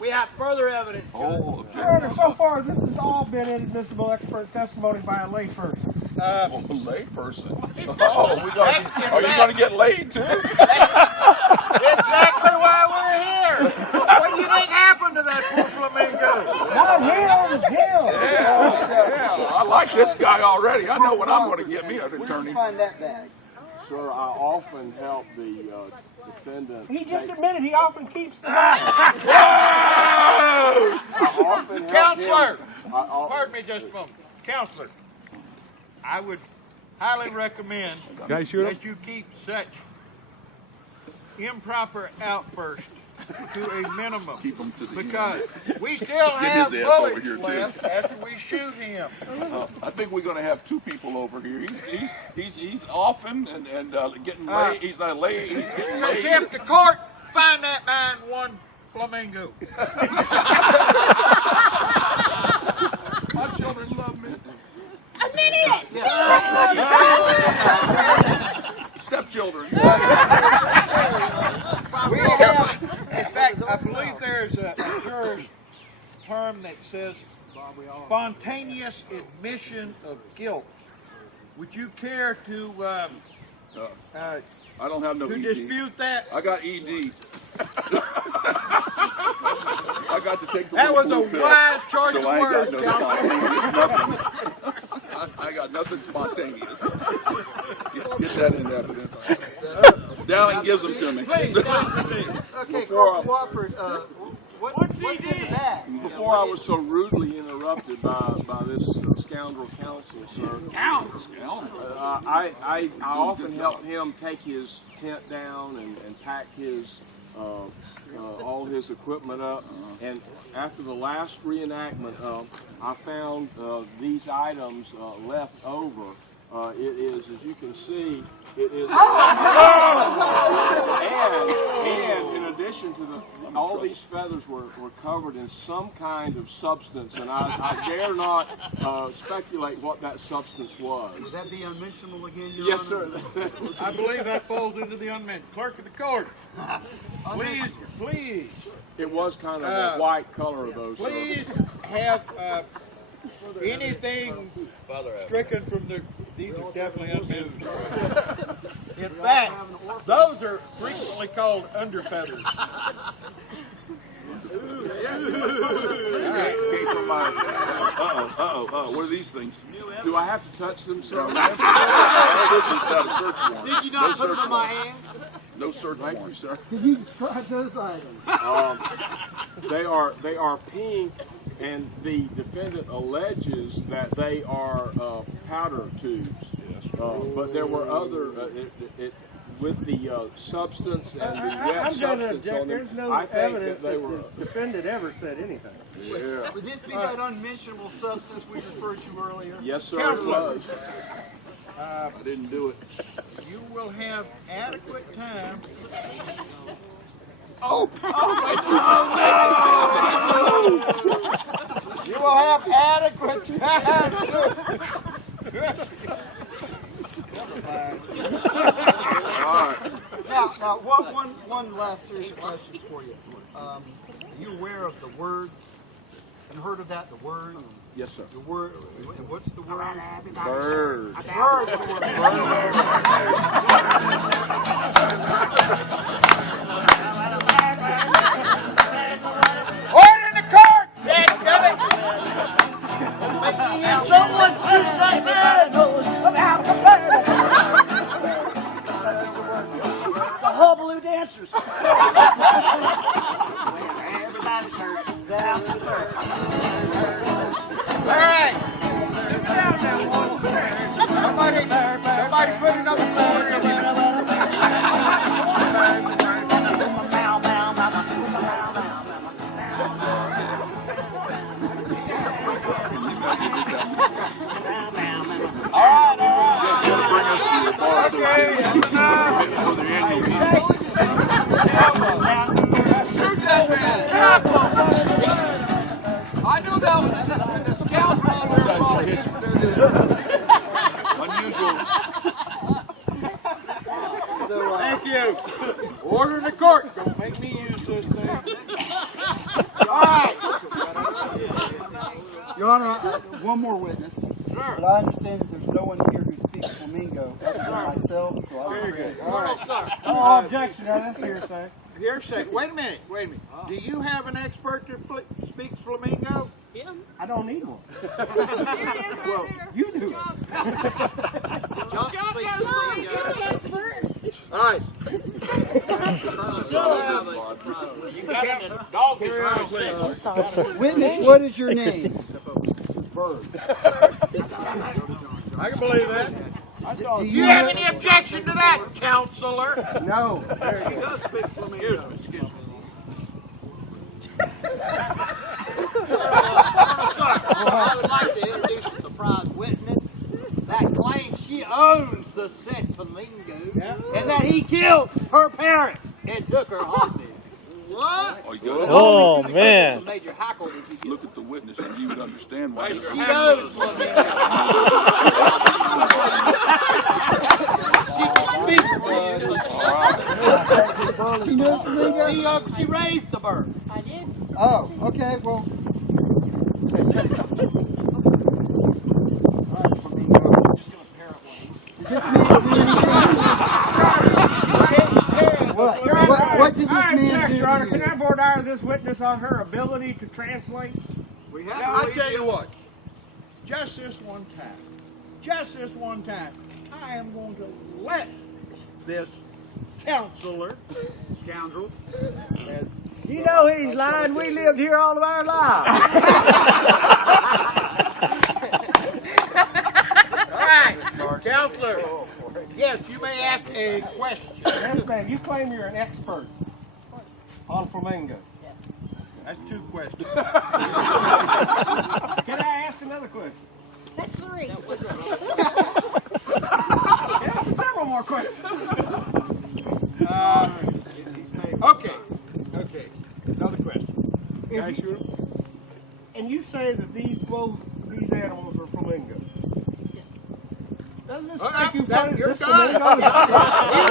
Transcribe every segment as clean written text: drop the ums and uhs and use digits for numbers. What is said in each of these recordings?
We have further evidence. Oh, Your Honor, so far this has all been inadmissible expert testimony by a layperson. layperson. Oh, are you going to get laid too? Exactly why we're here. What do you think happened to that poor flamingo? Not him, him. Yeah, I like this guy already. I know what I'm going to get me an attorney. Find that bag. Sir, I often help the defendant. He just admitted he often keeps the Counselor, pardon me just a moment. Counselor, I would highly recommend that you keep such improper outbursts to a minimum, Keep him to the because we still have his ass over bullets here, too. left after we shoot him. I think we're going to have two people over here. He's often and getting laid. He's not laid. He's getting laid. If the court find that man one flamingo. My children love me. Stepchildren. We have, in fact, I believe there's a juror's term that says spontaneous admission of guilt. Would you care to I don't have no ED. dispute that? I got ED. I got to take the That was a blue pill, wise choice so of I ain't got words, no spontaneous nothing. I got nothing spontaneous. Get that in evidence. Dowling gives them to me. Okay, Corporal Wofford, what's in the bag? Before I was so rudely interrupted by this scoundrel counsel, sir, I often help him take his tent down and pack his all his equipment up. And after the last reenactment, I found these items left over. It is, as you can see, it is, and in addition to all these feathers were covered in some kind of substance, and I dare not speculate what that substance was. Would that be unmentionable again, Your Yes, Honor? sir. I believe that falls into the unmentioned. Clerk of the court, please, It was kind of a white color, though, sir. please have anything stricken from the. These are definitely unmentioned. In fact, those are frequently called underfeathers. What are these things? Do I have to touch them, sir? This is not a search warrant. Did you not put them in my hand? No search Thank you, warrant. sir. Can you describe those items? They are pink, and the defendant alleges that they are powder tubes. But there were other with the substance and the wet I'm going to substance object. on them. There's no I think evidence that they that were. the defendant ever said anything. Yeah. Would this be that unmentionable substance we referred to earlier? Yes, sir. It was. I didn't do it. You will have adequate time. You will have adequate time. Now, one last series of questions for you. Are you aware of the word? You heard of that? The word? Yes, sir. The word. And what's the word? Bird. Bird's the Order in the court! Dadgummit! Someone shoot that man! The Hubaloo dancers. Everybody's hurt. Down to the third. All right. Sit down now, one. Somebody put another bird in there. Bring us to your bar association for their annual meeting. Shoot that man. I knew that was the scoundrel over there probably didn't do this. Unusual. Thank you. Order in the court. Don't make me use this thing. All right. Your Honor, one more witness. But I understand that there's no one here who speaks Flamingo other than myself, so I will say. All right. No objection, now that's hearsay. Hearsay. Wait a minute. Do you have an expert that speaks Flamingo? I don't need one. Well, You do. all right. Witness, what is your name? Bird. I can believe that. Do Do you have any objection to that, counselor? No. He does speak Flamingo. Excuse me. I would like to introduce a surprise witness that claims she owns the said Flamingo and that he killed her parents and took her hostage. What? Oh, you got Oh, The man. major hackle that you to look at the witness and you would understand why. She owns Flamingo. She can speak Flamingo. She knows Flamingo? She raised the bird. Oh, okay, well. Alright, Flamingo. Just gonna parrot one. Did this man do anything? What did this man do Your Honor, to can you? I voir dire this witness on her ability to translate? We have now, I tell you what, just this one time, I am going to let this counselor, scoundrel, You know he's lying. We lived here all of our lives. all right, counselor, yes, you may ask a question. Yes, ma'am. You claim you're an expert on Flamingo. That's two questions. Can I ask another question? That's three. Ask several more questions. Okay, another question. If you- and you say that these animals are flamingos. Yes. Doesn't this make you funny? you're This done. flamingo is-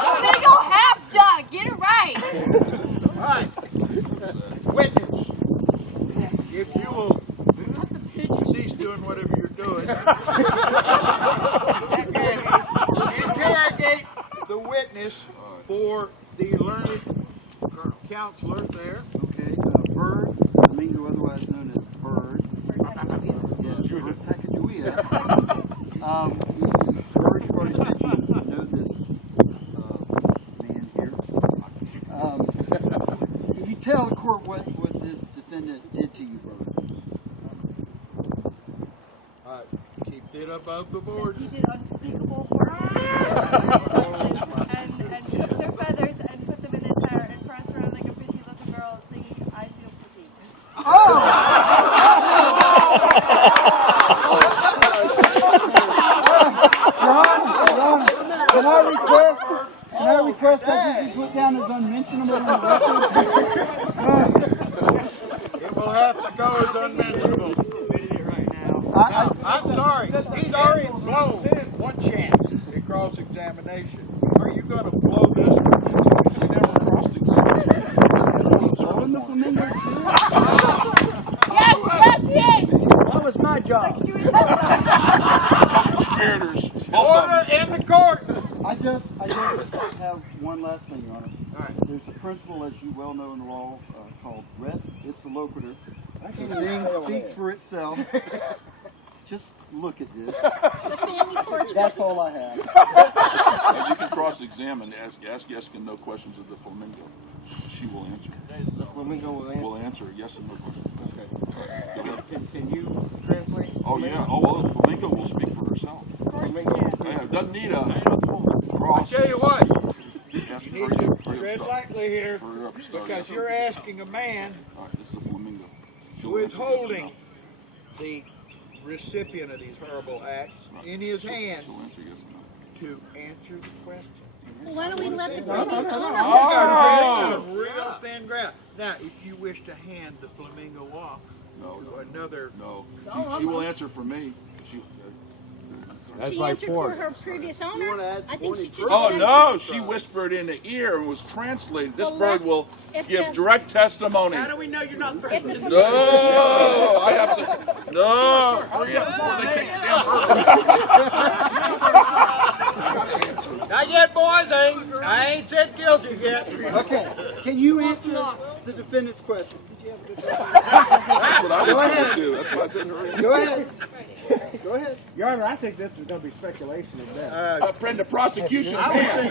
Flamingo half done. Get it right. All right, witness, if you will cease doing whatever you're doing and interrogate the witness for the learned counselor there. Okay, Bird, Flamingo, otherwise known as Bird. Yes, Bird Sacagawea. Bird, you already said you know this man here. Can you tell the court what this defendant did to you, Bird? All right, keep it above the board. He did unspeakable horrible and took their feathers and put them in his hair and pressed around like a pretty little girl singing I Feel Pretty. Ron, can I request that this be put down as unmentionable in the record? It will have to go as unmentionable. I'm sorry, he's already blown one chance at cross-examination. Are you going to blow this one? He never cross-examined. Throwing the Flamingo too? Yes, that's it. That was my job. Conspirators. Order in the court. I just have one last thing, Your Honor. All right. There's a principle, as you well know in the law, called res ipsa loquitur. The thing speaks for itself. Just look at this. That's all I have. And you can cross-examine, ask yes and no questions of the Flamingo. She will answer. The flamingo will answer. Will answer yes and no questions. Okay. Go ahead. Can you translate? Oh yeah. Oh well, the Flamingo will speak for herself. Flamingo. Yeah, it doesn't need a I cross. tell you what, Yes, you hurry need up, to hurry tread up, stop. lightly here Hurry up, start. because you're asking a man All right, this is the Flamingo. She'll who is answer yes or holding no. the recipient of these horrible acts in his hand She'll answer yes or no. to answer the question. Why don't we let the You flamingo? got a real thin ground. Now, if you wish to hand the flamingo off No, to no, another, no. She will answer for me. She, That's she like answered four. for her previous You owner. want to add I think she should Oh have no, she whispered in the ear and was translated. This Well, bird will if give the- direct testimony. How do we know you're not If threatening? the- No, I have to. No, hurry up before they take the damn bird away. Not yet, boys. I ain't said guilty yet. Okay, can you answer the defendant's questions? That's what I was going to do. That's why I said hurry. Go ahead. Go ahead. Your Honor, I think this is going to be speculation at best. A friend of prosecution's I man.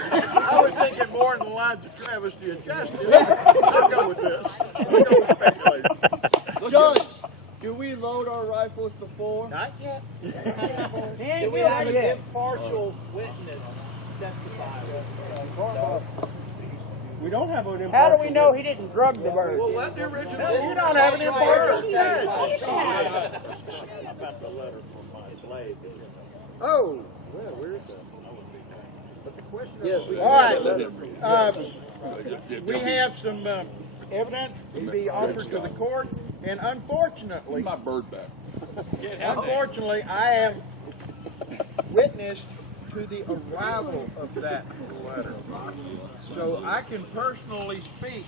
was thinking more in the lines of travesty of justice. I'll go with this. I'll go with speculation. Judge, do we load our rifles before? Not yet. Do we have an impartial witness testify? We don't have an How do we know he didn't drug the bird? Well, let the original. You don't have an impartial judge. Oh, well, where is that? Yes, we All right. We have some evidence to be offered to the court, and unfortunately, My bird back. unfortunately, I am witness to the arrival of that letter. So I can personally speak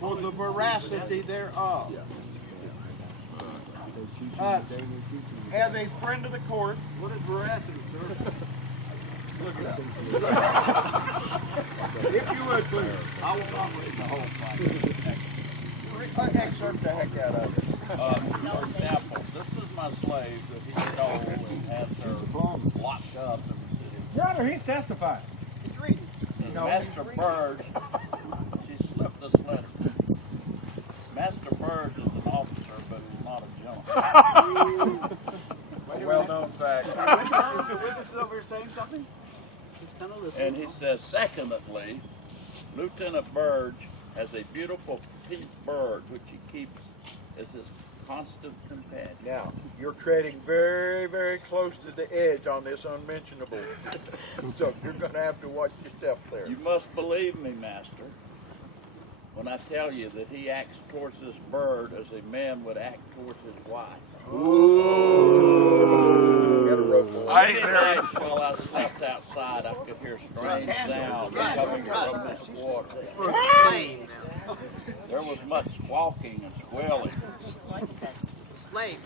for the veracity thereof. As a friend of the court, What is veracity, sir? if you would please, I will not read the whole thing. Excerpt the heck out of it. For example, this is my slave that he stole and has her locked up in the city. Your Honor, he's testifying. He's reading. No, Master he's reading. Bird, she slipped this letter. Master Bird is an officer, but he's not a gentleman. Well-known fact. Is the witness over here saying something? Just kind of listen. And he says, secondly, Lieutenant Bird has a beautiful petite bird which he keeps as his constant companion. Now, you're treading very, very close to the edge on this unmentionable. So you're going to have to watch yourself there. You must believe me, Master, when I tell you that he acts towards this bird as a man would act towards his wife. I ain't there. While I slept outside, I could hear strange sounds coming from this water. There was much squawking and squealing.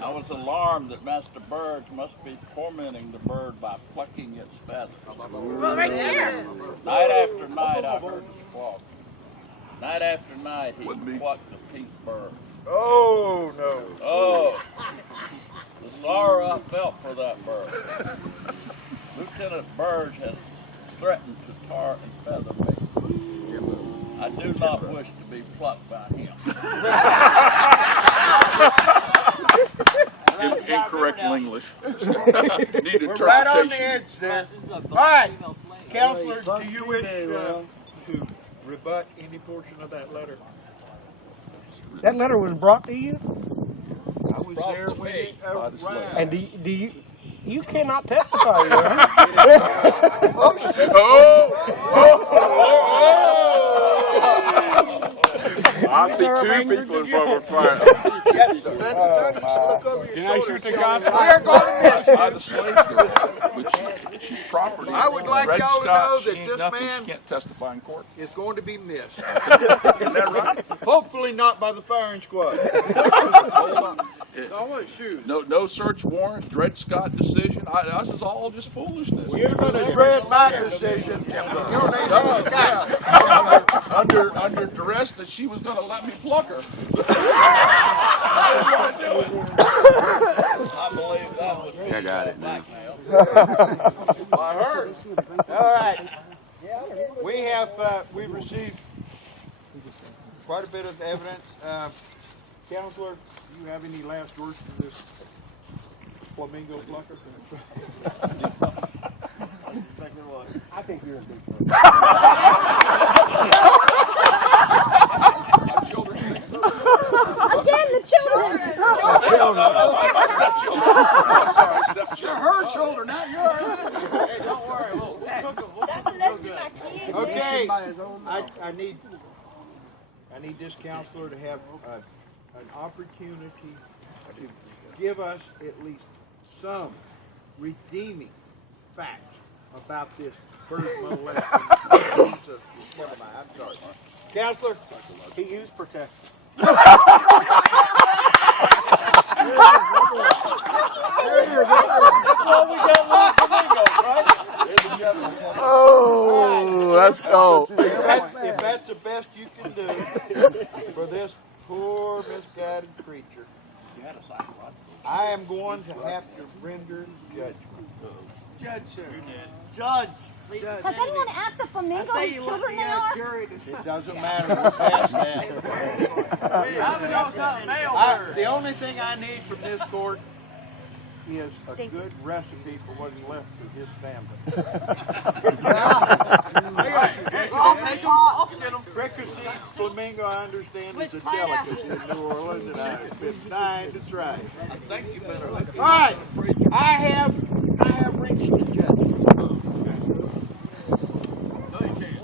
I was alarmed that Master Bird must be tormenting the bird by plucking its feathers. Well, right there. Night after night, I heard the squawk. Night after night, he Wouldn't be. plucked the pink bird. Oh, no. Oh, the sorrow I felt for that bird. Lieutenant Bird has threatened to tar and feather me. I do not wish to be plucked by him. Incorrect English. Need We're right on the interpretation. edge there. All right. Counselors, do you wish to rebut any portion of that letter? That letter was brought to you? I was there when it arrived. And do you cannot testify, Your Honor. I see two people in front of a fire. Defense attorney, you should look over your Can I shoulder. shoot the gospel? We're going to miss you. By the slave girl, but she's property. I would like Dred y'all to Scott, know she that ain't this nothing. man- She can't testify in court. It's going to be missed. Isn't that right? Hopefully not by the firing squad. No search warrant, Dred Scott decision. This is all just foolishness. You're going to dread my decision. Your name is Scott. Under duress that she was going to let me pluck her. I believe that was I got it now. I heard. All right. We've received quite a bit of evidence. Counselor, do you have any last words for this Flamingo plucker? I think you're in big Again, the children. Sorry, Her children, not yours. Hey, don't worry. We'll cook them. Okay. I need this counselor to have an opportunity to give us at least some redeeming facts about this bird molesting. Never mind, I'm sorry. Counselor, he used protection. Oh, let's go. If that's the best you can do for this poor misguided creature, I am going to have to render judgment. Judge, sir. Judge. Has anyone asked the flamingo whose children they are? It doesn't matter. We're past that. The only thing I need from this court is a good recipe for what is left to his family. I'll take them. I'll skin them. Fricassee Flamingo, I understand, is a delicacy in New Orleans, and I've been dying to try it. All right, I have reached the judgment.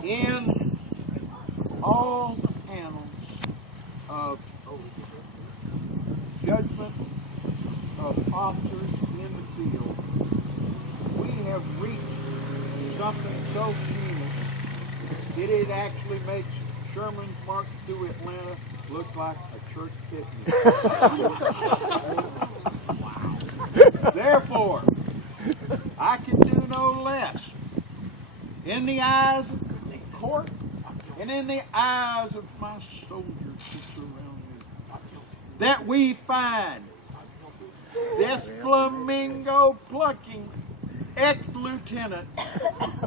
In all the panels of judgment of officers in the field, we have reached something so heinous that it actually makes Sherman's march through Atlanta look like a church picnic. Therefore, I can do no less in the eyes of the court and in the eyes of my soldiers who surround me, that we find this flamingo plucking ex-lieutenant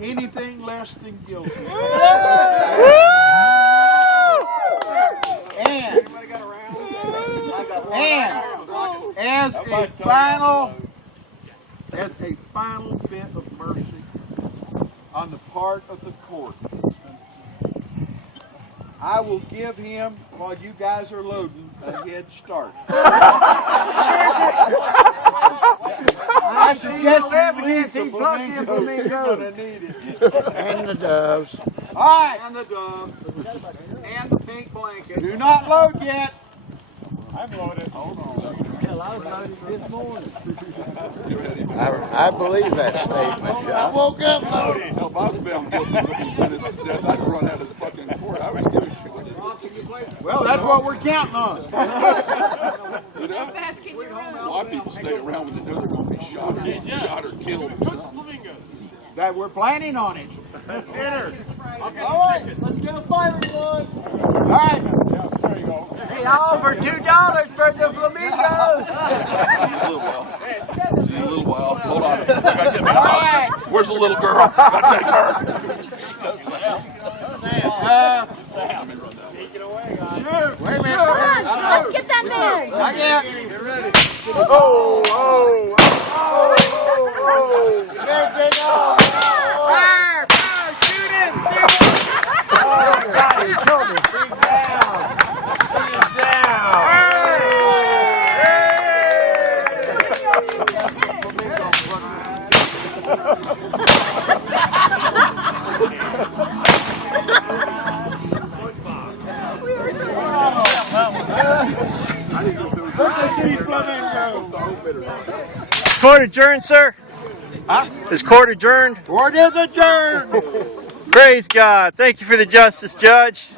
anything less than guilty. And as a final bit of mercy on the part of the court, I will give him, while you guys are loading, a head start. I suggest you leave the flamingos. You're going to need it. And the doves. All right. And the doves. And the pink blanket. Do not load yet. I'm loaded. Hold on. Hell, I was loaded this morning. I believe that statement, I woke up loaded. Hell, if I was found guilty of being sentenced to death, I'd run out of the fucking court. I wouldn't give a shit. Well, that's what we're counting on. You know? A lot of people stay around when they know they're going to be shot or killed. That we're planning on it. Dinner. All right, let's get a fighting one. All right. Hey, I offered $2 for the flamingos. See you in a little while. Hold on. I gotta get my hostage. Where's the little girl? Gotta take her. Wait a minute. Come on, let's get that man. Not yet. There they go. Fire! Fire! Shoot it! Shoot it! Court adjourned, sir? Huh? Is court adjourned? Court is adjourned. Praise God. Thank you for the justice, Judge.